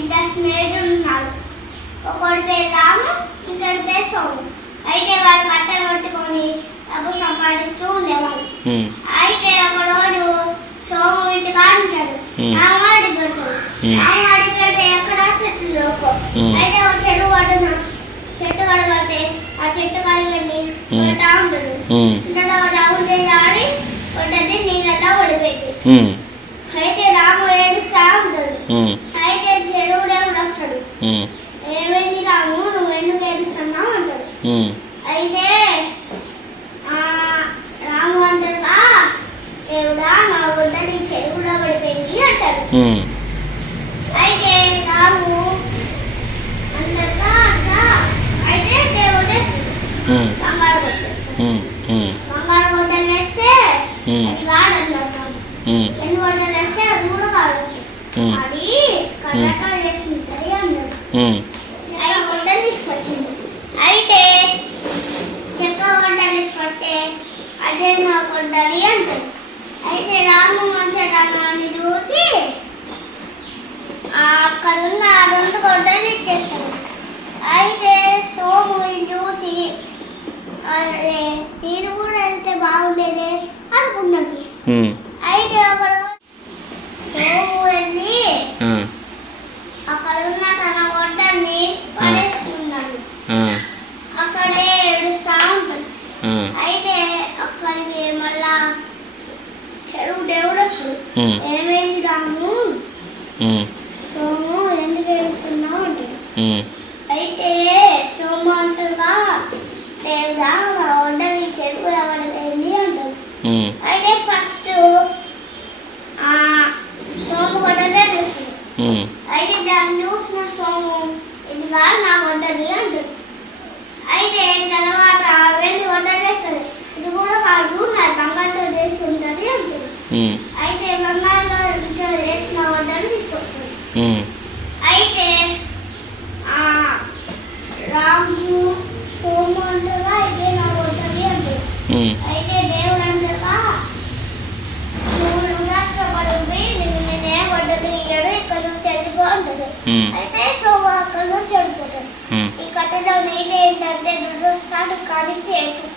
ఇద్దరు స్నేహితులు ఉన్నారు. ఒకటి పేరు రాము, ఇంకొకటి పేరు సోము. అయితే వాళ్ళు కట్టెలు పట్టుకొని డబ్బు సంపాదిస్తూ ఉండేవాళ్ళు. అయితే ఒకరోజు సోము ఇంటికి ఆడించాడు. రామాడికి పెడతాడు. రామాడికి పెడితే ఎక్కడ చెట్లు అయితే ఒక చెట్టు పట్టున్నాడు. చెట్టు కడగడితే ఆ చెట్టు కడిగండి కొడతా ఉంటాడు. ఇంట్లో రాముంటే ఆడి కొట్టది నీళ్ళలో పడిపోయింది. అయితే రాము ఏడుస్తా ఉంటాడు. అయితే చెరువు దేవుడు వస్తాడు. ఏమైంది రాము, నువ్వు ఎందుకు ఏడుస్తున్నావు అంటాడు. అయితే రాము అంటాడుగా, దేవుడా నా గుడ్డది చెరువులో పడిపోయింది అంటాడు. అయితే రాము అంటాడుగా అట్లా. అయితే దేవుడే బంగారు బంగారు గొడ్డలు వేస్తే అది వాడన్నాడు. ఎన్ని గొడ్డలు వేస్తే అది కూడా వాడు. అది కళ్ళక వేసుకుంటుంది అన్నాడు. అయితే గొడ్డలు తీసుకొచ్చింది. అయితే చెక్క గొడ్డలు తీసుకొస్తే అదే నా గొడ్డలి అంటాడు. అయితే రాము మంచి చూసి అక్కడ ఉన్న 2 గొడ్డలు ఇచ్చేస్తాడు. అయితే సోము చూసి అరే నేను కూడా వెళ్తే బాగుండేదే అనుకున్నాడు. అయితే ఒకడు సోము వెళ్ళి అక్కడ ఉన్న తన గొడ్డల్ని పడేసుకున్నాడు. అక్కడే ఏడుస్తా ఉంటాడు. అయితే అక్కడికి మళ్ళా చెరువు దేవుడు వస్తుంది. ఏమైంది రాము, సోము ఎందుకు ఏడుస్తున్నావు అంటాడు. అయితే సోము అంటారుగా, దేవుడా మా గొడ్డలి చెరువు ఎవరికైంది అంటాడు. అయితే ఫస్ట్ సోము గొడ్డలే చూస్తుంది. అయితే దాన్ని చూసిన సోము ఇది కాదు నా గొడ్డలి అంటాడు. అయితే తర్వాత 2 గొడ్డలు వేస్తుంది. ఇది కూడా కాదు నా బంగారుతో చేసి ఉంటుంది అంటాడు. అయితే బంగారులో చేసిన గొడ్డలు తీసుకొస్తుంది. అయితే రాము సోము అంటారుగా ఇదే నా గొడ్డలి అంటాడు. అయితే దేవుడు అంటారుగా, నువ్వు నష్టపడి నేనే గొడ్డలు ఇయ్యడు, ఇక్కడ నుంచి వెళ్ళిపో అంటాడు. అయితే సోము అక్కడ నుంచి వెళ్ళిపోతాడు. ఈ కథలో నీటి ఏంటంటే దురదృష్టాలు కానీ చేయకు.